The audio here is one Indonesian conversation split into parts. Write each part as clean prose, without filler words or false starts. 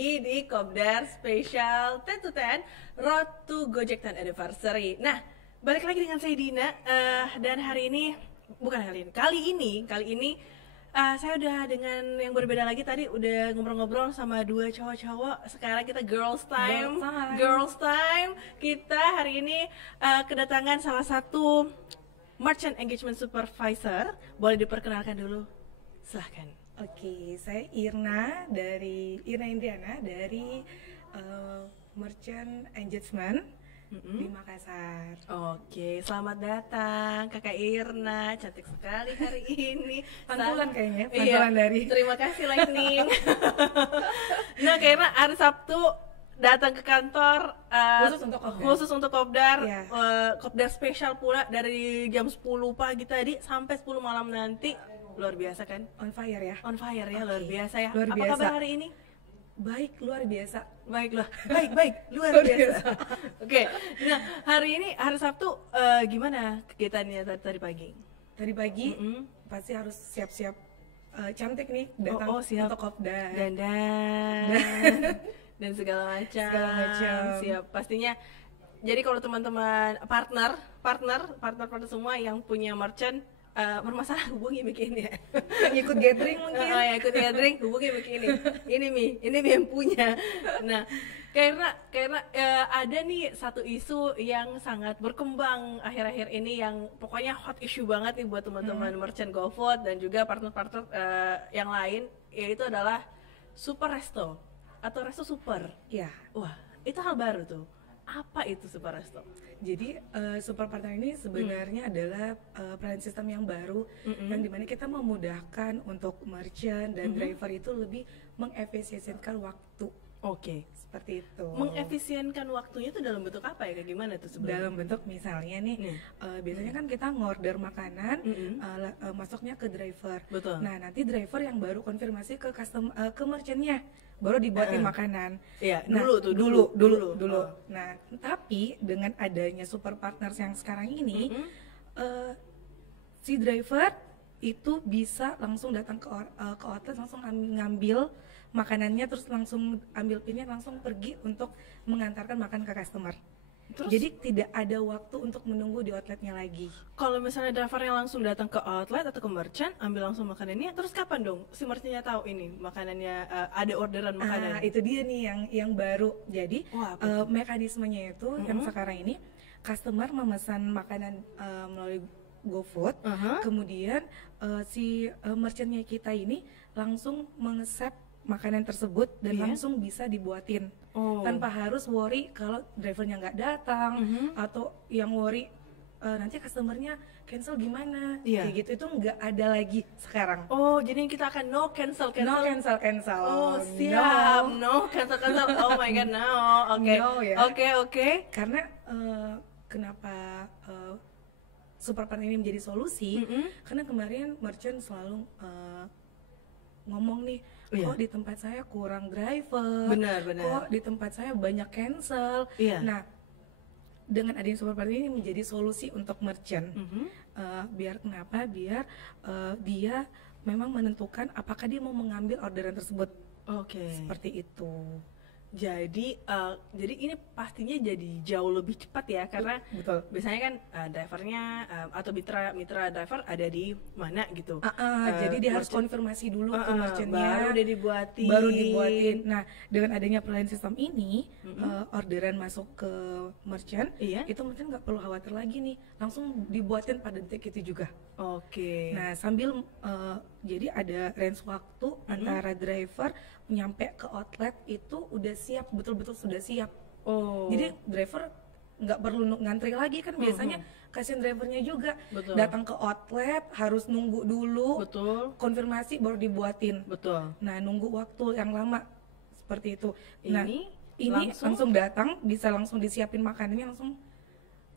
lagi di Kopdar Special 10 to 10 Road to Gojek 10 Anniversary. Nah, balik lagi dengan saya Dina, dan kali ini saya udah dengan yang berbeda lagi. Tadi udah ngobrol-ngobrol sama dua cowok-cowok. Sekarang kita girls time. Kita hari ini kedatangan salah satu Merchant Engagement Supervisor. Boleh diperkenalkan dulu? Silahkan. Oke, saya Irna Indriana dari Merchant Engagement di Makassar. Oke, selamat datang Kakak Irna, cantik sekali hari ini. Pantulan kayaknya, Iya, dari. Terima kasih Lightning. Nah, karena hari Sabtu datang ke kantor khusus untuk Kopdar, Iya. Kopdar spesial pula dari jam 10 pagi tadi sampai 10 malam nanti. Luar biasa kan? On fire ya? On fire ya, Oke. luar biasa ya. Luar Apa biasa. kabar hari ini? Baik, luar biasa. Baik, luar biasa. Oke, nah hari Sabtu gimana kegiatannya tadi pagi? Tadi pagi pasti harus siap-siap cantik nih datang siap. untuk Kopdar. Dan segala macam. Siap. Pastinya. Jadi kalau teman-teman partner semua yang punya merchant bermasalah, hubungi bikin ya. Yang ikut gathering mungkin. Ya ikut gathering, hubungi bikin ini Mi yang punya. Nah, karena ada nih satu isu yang sangat berkembang akhir-akhir ini yang pokoknya hot issue banget nih buat teman-teman merchant GoFood dan juga partner-partner yang lain, yaitu adalah Super Resto atau Resto Super. Ya. Wah, itu hal baru tuh. Apa itu Super Resto? Jadi super partner ini sebenarnya adalah pelayanan sistem yang baru yang dimana kita memudahkan untuk merchant dan driver itu lebih mengefisienkan waktu. Oke. Seperti itu. Mengefisienkan waktunya itu dalam bentuk apa ya? Kayak gimana tuh sebenarnya? Dalam bentuk misalnya nih, biasanya kan kita ngorder makanan, masuknya ke driver. Betul. Nah nanti driver yang baru konfirmasi ke ke merchantnya, baru dibuatin makanan. Iya, Nah, dulu. Nah, tapi dengan adanya super partners yang sekarang ini, si driver itu bisa langsung datang ke outlet, langsung ngambil makanannya, terus langsung ambil pinnya, langsung pergi untuk mengantarkan makan ke customer. Terus? Jadi tidak ada waktu untuk menunggu di outletnya lagi. Kalau misalnya drivernya langsung datang ke outlet atau ke merchant, ambil langsung makanannya, terus kapan dong si merchantnya tahu ini makanannya ada orderan makanan? Itu dia nih yang baru. Jadi mekanismenya itu yang sekarang ini customer memesan makanan melalui GoFood, kemudian si merchantnya kita ini langsung mengesep makanan tersebut dan langsung bisa dibuatin tanpa harus worry kalau drivernya nggak datang atau yang worry nanti customernya cancel gimana, kayak gitu. Itu nggak ada lagi sekarang. Jadi yang kita akan no cancel. Oh siap, no cancel. Oh my god, no. Oke. Karena kenapa super partner ini menjadi solusi? Karena kemarin merchant selalu ngomong nih, kok di tempat saya kurang driver, benar. kok di tempat saya banyak cancel. Nah, dengan adanya super partner ini menjadi solusi untuk merchant. Biar dia memang menentukan apakah dia mau mengambil orderan tersebut. Seperti itu. Jadi ini pastinya jadi jauh lebih cepat ya, karena betul. Biasanya kan drivernya atau mitra driver ada di mana gitu. Jadi dia harus konfirmasi dulu ke merchantnya, baru dibuatin. Nah, dengan adanya pelayanan sistem ini, orderan masuk ke merchant, itu merchant nggak perlu khawatir lagi nih, langsung dibuatin pada detik itu juga. Nah, sambil jadi ada range waktu antara driver nyampe ke outlet itu udah siap, betul-betul sudah siap. Jadi driver nggak perlu ngantri lagi kan, biasanya kasihan drivernya juga. Datang ke outlet harus nunggu dulu, konfirmasi baru dibuatin. Nah, nunggu waktu yang lama seperti itu. Nah, ini langsung datang, bisa langsung disiapin makanannya, langsung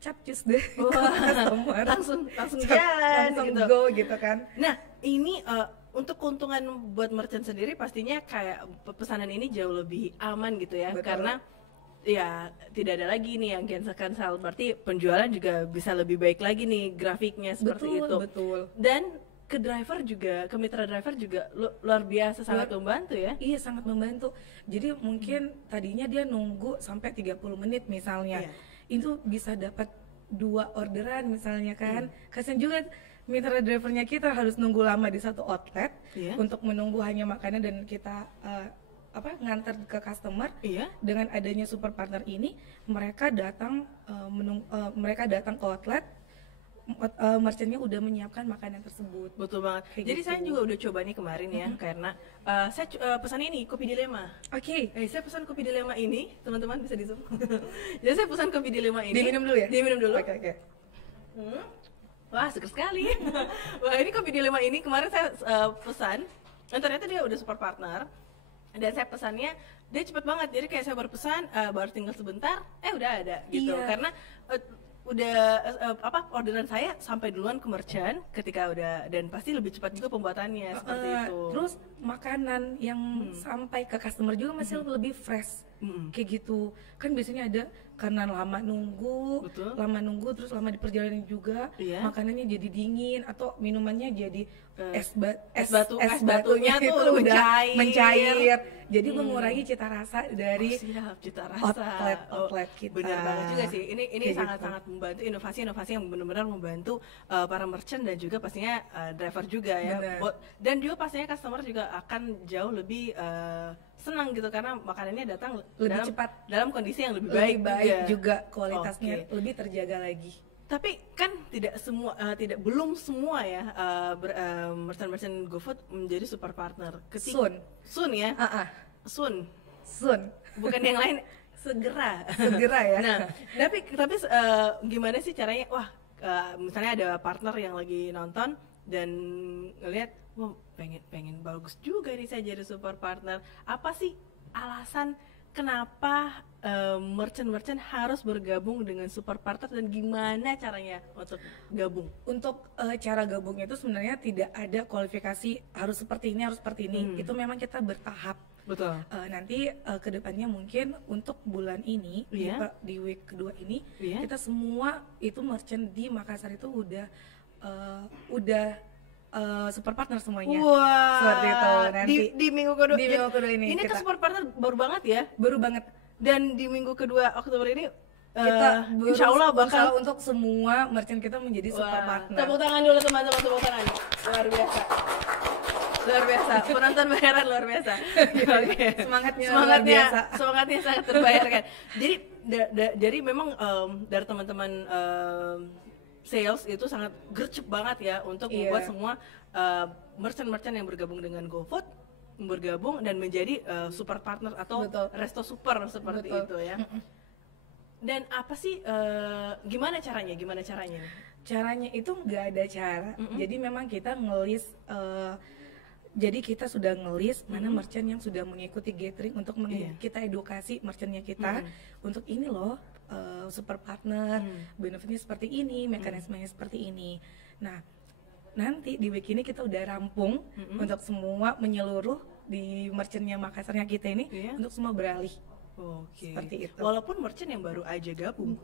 capcus deh. langsung jalan langsung gitu. Go gitu kan. Nah, ini untuk keuntungan buat merchant sendiri pastinya kayak pesanan ini jauh lebih aman gitu ya. Betul. Karena ya tidak ada lagi nih yang cancel, berarti penjualan juga bisa lebih baik lagi nih grafiknya seperti itu. Betul. Dan ke driver juga, ke mitra driver juga luar biasa, sangat membantu ya. Iya, sangat membantu. Jadi mungkin tadinya dia nunggu sampai 30 menit misalnya, itu bisa dapat 2 orderan misalnya kan. Kasian juga mitra drivernya, kita harus nunggu lama di satu outlet untuk menunggu hanya makanan dan kita ngantar ke customer. Dengan adanya super partner ini, mereka datang mereka datang ke outlet, merchantnya udah menyiapkan makanan tersebut. Betul banget. Jadi saya juga udah coba nih kemarin ya, karena saya pesan ini kopi dilema. Saya pesan kopi dilema ini, teman-teman bisa di zoom. Jadi saya pesan kopi dilema ini. Diminum dulu ya? Diminum dulu. Oke. Wah, seger sekali. Wah, ini kopi dilema ini kemarin saya pesan, dan ternyata dia udah super partner. Dan saya pesannya dia cepet banget, jadi kayak saya baru pesan, baru tinggal sebentar, udah ada gitu. Karena udah orderan saya sampai duluan ke merchant ketika udah, dan pasti lebih cepat juga pembuatannya seperti itu. Terus makanan yang sampai ke customer juga masih lebih fresh, kayak gitu. Kan biasanya ada karena lama nunggu, terus lama di perjalanan juga, makanannya jadi dingin atau minumannya jadi es batunya tuh udah mencair. Jadi mengurangi cita rasa dari outlet kita. Benar banget juga sih. Ini sangat-sangat membantu, inovasi-inovasi yang benar-benar membantu para merchant dan juga pastinya driver juga ya. Dan juga pastinya customer juga akan jauh lebih senang gitu karena makanannya datang lebih cepat, dalam kondisi yang lebih baik juga kualitasnya lebih terjaga lagi. Tapi kan belum semua ya merchant GoFood menjadi super partner. Soon ya. Soon. Bukan yang lain, segera ya. Nah, tapi gimana sih caranya? Wah, misalnya ada partner yang lagi nonton dan ngelihat, wah pengen bagus juga nih saya jadi super partner. Apa sih alasan kenapa merchant harus bergabung dengan super partner dan gimana caranya untuk gabung? Untuk cara gabung itu sebenarnya tidak ada kualifikasi harus seperti ini, itu memang kita bertahap. Betul. Nanti kedepannya mungkin untuk bulan ini di week kedua ini kita semua itu merchant di Makassar itu udah super partner semuanya. Wah, seperti itu. Nanti di minggu kedua ini kita kan super partner baru banget ya. Baru banget. Dan di minggu kedua Oktober ini kita insya Allah bakal untuk semua merchant kita menjadi super partner. Tepuk tangan dulu teman-teman, tepuk tangan. Luar biasa. Penonton bayaran luar biasa. Oke. Semangatnya sangat terbayarkan. Jadi memang dari teman-teman sales itu sangat gercep banget ya untuk membuat semua merchant yang bergabung dengan GoFood bergabung dan menjadi super partner atau resto super seperti itu ya. Dan apa sih gimana caranya? Caranya itu nggak ada cara. Jadi memang kita ngelis jadi kita sudah ngelis mana merchant yang sudah mengikuti gathering untuk kita edukasi merchantnya kita untuk ini loh super partner, benefitnya seperti ini, mekanismenya seperti ini. Nah, nanti di week ini kita udah rampung untuk semua menyeluruh di merchantnya Makassarnya kita ini untuk semua beralih. Seperti itu. Walaupun merchant yang baru aja gabung.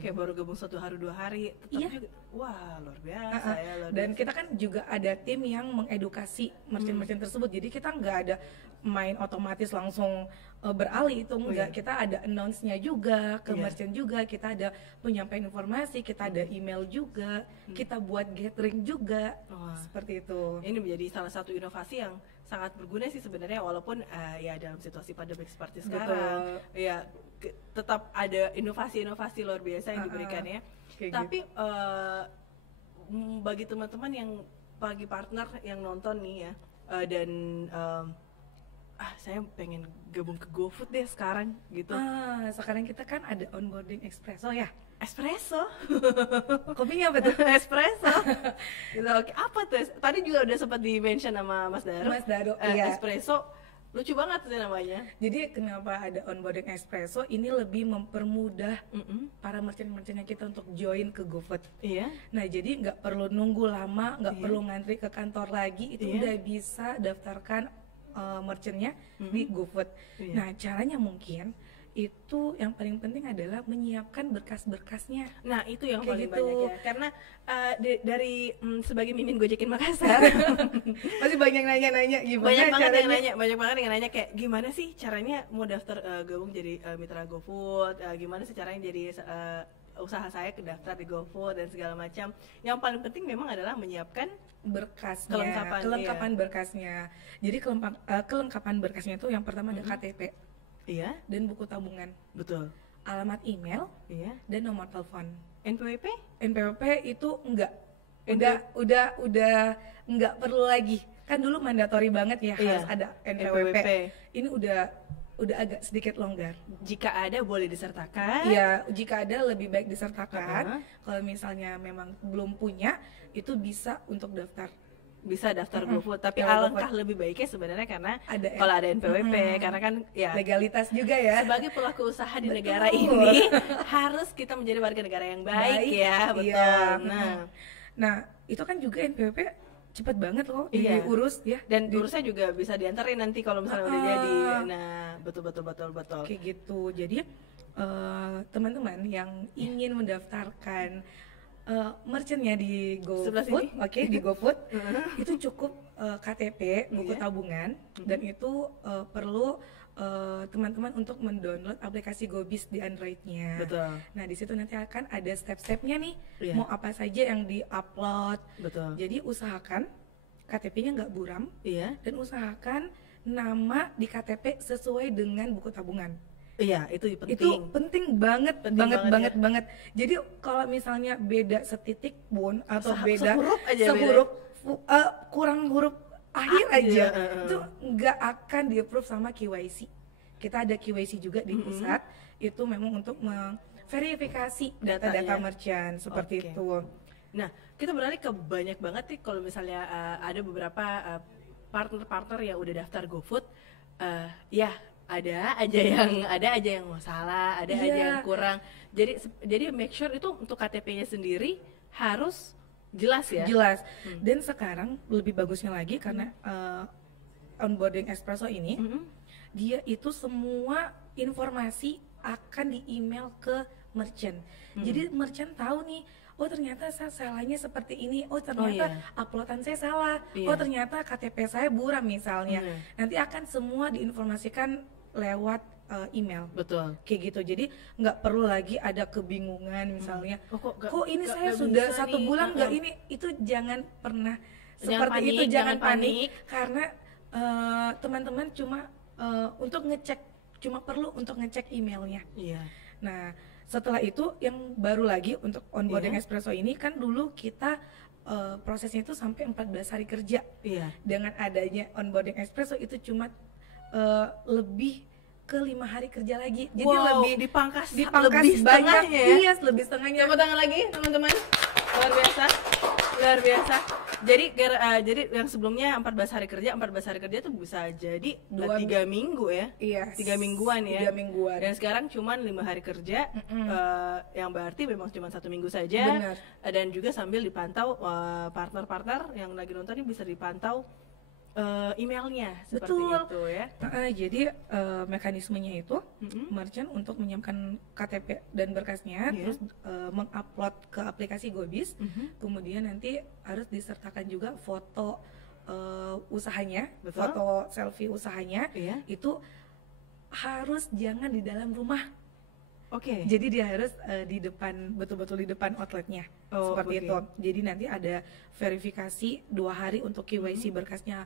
Kayak baru gabung 1 hari 2 hari, tetap juga. Wah, luar biasa ya. Dan kita kan juga ada tim yang mengedukasi merchant tersebut. Jadi kita nggak ada main otomatis langsung beralih itu enggak. Kita ada announce-nya juga ke merchant juga. Kita ada penyampaian informasi, kita ada email juga, kita buat gathering juga. Seperti itu. Ini menjadi salah satu inovasi yang sangat berguna sih sebenarnya, walaupun ya dalam situasi pandemi seperti sekarang ya tetap ada inovasi-inovasi luar biasa yang diberikan ya. Tapi bagi teman-teman yang bagi partner yang nonton nih ya dan saya pengen gabung ke GoFood deh sekarang gitu. Sekarang kita kan ada onboarding espresso ya. Espresso? Kopinya apa tuh? Espresso. Gitu, apa tuh? Tadi juga udah sempat di-mention sama Mas Daro. Iya. Espresso, lucu banget sih namanya. Jadi kenapa ada onboarding espresso? Ini lebih mempermudah para merchant-merchantnya kita untuk join ke GoFood. Iya. Nah, jadi nggak perlu nunggu lama, nggak perlu ngantri ke kantor lagi. Itu udah bisa daftarkan merchantnya di GoFood. Nah, caranya mungkin itu yang paling penting adalah menyiapkan berkas-berkasnya. Nah itu yang paling gitu. banyak ya, karena dari sebagai Mimin Gojekin Makassar masih banyak nanya-nanya gimana banyak banget caranya. yang nanya, banyak banget yang nanya kayak gimana sih caranya mau daftar gabung jadi mitra GoFood, gimana sih caranya jadi usaha saya ke daftar di GoFood dan segala macam. Yang paling penting memang adalah menyiapkan berkasnya, kelengkapan berkasnya. Jadi kelengkapan berkasnya itu yang pertama ada KTP. Iya. Dan buku tabungan. Betul. Alamat email. Iya. Dan nomor telepon. NPWP? NPWP itu enggak. Udah enggak perlu lagi. Kan dulu mandatori banget ya, harus ada NPWP. Ini udah agak sedikit longgar. Jika ada boleh disertakan. Iya, jika ada lebih baik disertakan. Kalau misalnya memang belum punya, itu bisa untuk daftar. Bisa daftar GoFood, tapi alangkah lebih baiknya sebenarnya karena kalau ada NPWP, karena kan ya legalitas juga ya. Sebagai pelaku usaha di negara ini harus kita menjadi warga negara yang baik ya, betul. Iya. Nah, itu kan juga NPWP cepat banget loh diurus ya, dan urusnya juga bisa diantarin nanti kalau misalnya udah jadi. Nah, betul. Kayak gitu. Jadi teman-teman yang ingin mendaftarkan merchantnya di GoFood, di GoFood itu cukup KTP, buku tabungan, dan itu perlu teman-teman untuk mendownload aplikasi GoBiz di Android-nya. Betul. Nah di situ nanti akan ada step-stepnya nih, mau apa saja yang di-upload. Betul. Jadi usahakan KTP-nya nggak buram, dan usahakan nama di KTP sesuai dengan buku tabungan. Iya, itu penting. Itu penting banget. Jadi kalau misalnya beda setitik pun atau beda sehuruf kurang huruf akhir aja, itu nggak akan di-approve sama KYC. Kita ada KYC juga di pusat, itu memang untuk verifikasi data-data merchant seperti itu. Nah, kita beralih ke banyak banget nih kalau misalnya ada beberapa partner-partner yang udah daftar GoFood, ada aja yang masalah, ada aja yang kurang. Jadi make sure itu untuk KTP-nya sendiri harus jelas ya. Jelas. Dan sekarang lebih bagusnya lagi karena onboarding espresso ini, dia itu semua informasi akan di-email ke merchant. Jadi merchant tahu nih, oh ternyata salahnya seperti ini, oh ternyata uploadan saya salah, oh ternyata KTP saya buram misalnya. Nanti akan semua diinformasikan lewat email. Betul. Kayak gitu. Jadi nggak perlu lagi ada kebingungan misalnya. Kok ini saya sudah 1 bulan nggak ini? Itu jangan pernah seperti itu. Jangan panik. Karena teman-teman cuma untuk ngecek, cuma perlu untuk ngecek emailnya. Iya. Nah setelah itu yang baru lagi untuk onboarding espresso ini kan dulu kita prosesnya itu sampai 14 hari kerja. Iya. Dengan adanya onboarding espresso itu cuma lebih ke 5 hari kerja lagi. Jadi lebih dipangkas lebih banyak ya. Iya, lebih setengahnya. Tepuk tangan lagi teman-teman. Luar biasa. Jadi yang sebelumnya 14 hari kerja itu bisa jadi 3 minggu ya. Iya. 3 mingguan ya. 3 mingguan. Dan sekarang cuma 5 hari kerja, yang berarti memang cuma 1 minggu saja. Benar. Dan juga sambil dipantau partner-partner yang lagi nonton ini bisa dipantau emailnya seperti itu ya. Jadi mekanismenya itu merchant untuk menyiapkan KTP dan berkasnya, terus mengupload ke aplikasi GoBiz, kemudian nanti harus disertakan juga foto usahanya, foto selfie usahanya, itu harus jangan di dalam rumah. Jadi dia harus di depan, betul-betul di depan outletnya, seperti itu. Jadi nanti ada verifikasi 2 hari untuk KYC berkasnya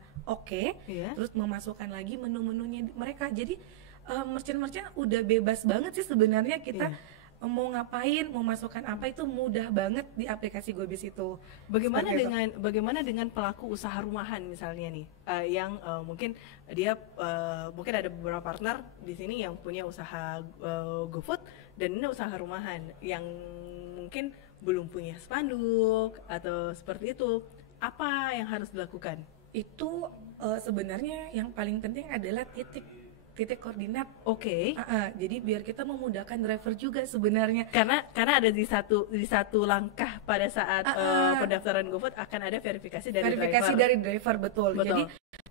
terus memasukkan lagi menu-menunya mereka. Jadi merchant-merchant udah bebas banget sih sebenarnya, kita mau ngapain, mau masukkan apa itu mudah banget di aplikasi GoBiz itu. Bagaimana dengan pelaku usaha rumahan misalnya nih, yang mungkin dia mungkin ada beberapa partner di sini yang punya usaha GoFood dan ini usaha rumahan yang mungkin belum punya spanduk atau seperti itu, apa yang harus dilakukan? Itu sebenarnya yang paling penting adalah titik koordinat. Jadi biar kita memudahkan driver juga sebenarnya. Karena ada di satu langkah pada saat pendaftaran GoFood akan ada verifikasi dari driver. Betul. Jadi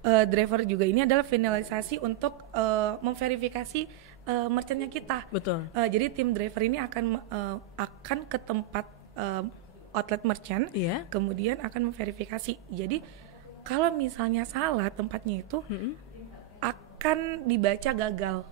driver juga ini adalah finalisasi untuk memverifikasi merchantnya kita. Betul. Jadi tim driver ini akan ke tempat outlet merchant, kemudian akan memverifikasi. Jadi kalau misalnya salah tempatnya itu akan dibaca gagal.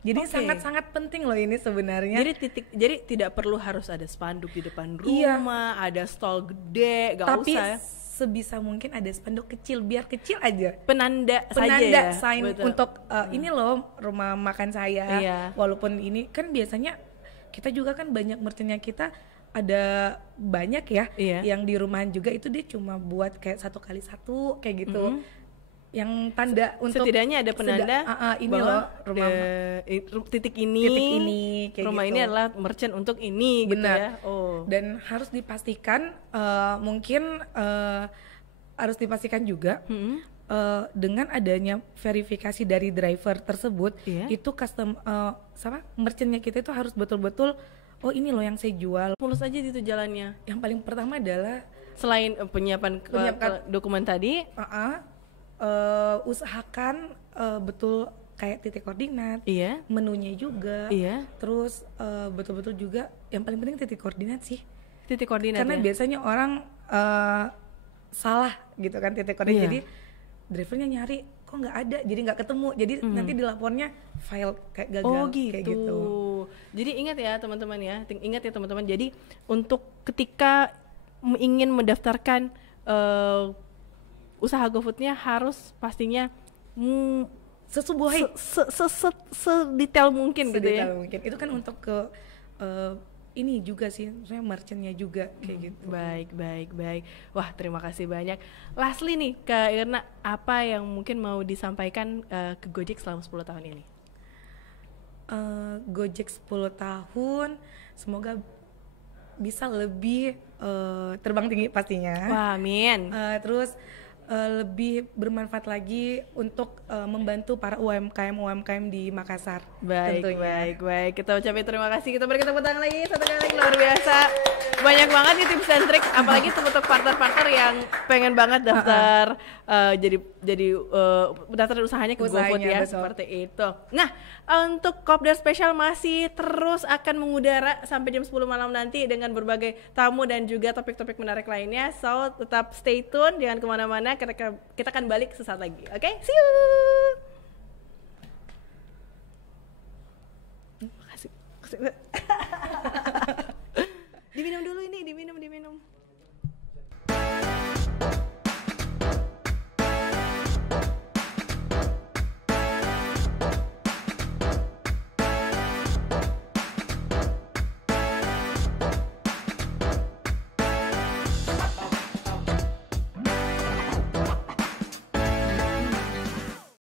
Jadi sangat-sangat penting loh ini sebenarnya. Jadi tidak perlu harus ada spanduk di depan rumah, ada stall gede, gak tapi usah. Sebisa mungkin ada spanduk kecil, biar kecil aja. Penanda saja ya. Sign untuk ini loh rumah makan saya. Walaupun ini kan biasanya kita juga kan banyak merchantnya kita ada banyak ya yang di rumahan juga itu dia cuma buat kayak 1x1 kayak gitu. Yang tanda untuk setidaknya ada penanda ini loh rumah titik ini kayak rumah gitu. Ini adalah merchant untuk ini. Benar. Gitu ya. Dan harus dipastikan mungkin harus dipastikan juga dengan adanya verifikasi dari driver tersebut itu merchantnya kita itu harus betul-betul ini loh yang saya jual. Mulus aja gitu jalannya. Yang paling pertama adalah selain penyiapan dokumen tadi, usahakan betul kayak titik koordinat, menunya juga, terus betul-betul juga yang paling penting titik koordinat sih. Titik koordinat. Karena biasanya orang salah gitu kan titik koordinat. Jadi drivernya nyari kok nggak ada, jadi nggak ketemu. Jadi nanti dilapornya file kayak gagal kayak gitu. Jadi ingat ya teman-teman. Jadi untuk ketika ingin mendaftarkan usaha GoFood-nya harus pastinya sedetail mungkin gitu ya. Mungkin. Itu kan untuk ke ini juga sih, maksudnya merchant-nya juga kayak gitu. Baik. Wah, terima kasih banyak. Lastly nih, Kak Irna, apa yang mungkin mau disampaikan ke Gojek selama 10 tahun ini? Gojek 10 tahun, semoga bisa lebih terbang tinggi pastinya. Wah, amin. Terus lebih bermanfaat lagi untuk membantu para UMKM di Makassar. Baik. Kita ucapin terima kasih. Kita beri tepuk tangan lagi, satu kali lagi, luar biasa. Banyak banget nih tips dan trik, apalagi untuk partner-partner yang pengen banget daftar daftar usahanya ke GoFood ya, seperti itu. Nah, untuk Kopdar Spesial masih terus akan mengudara sampai jam 10 malam nanti dengan berbagai tamu dan juga topik-topik menarik lainnya. So, tetap stay tune, jangan kemana-mana. Kita akan balik sesaat lagi. Oke, see you. Makasih.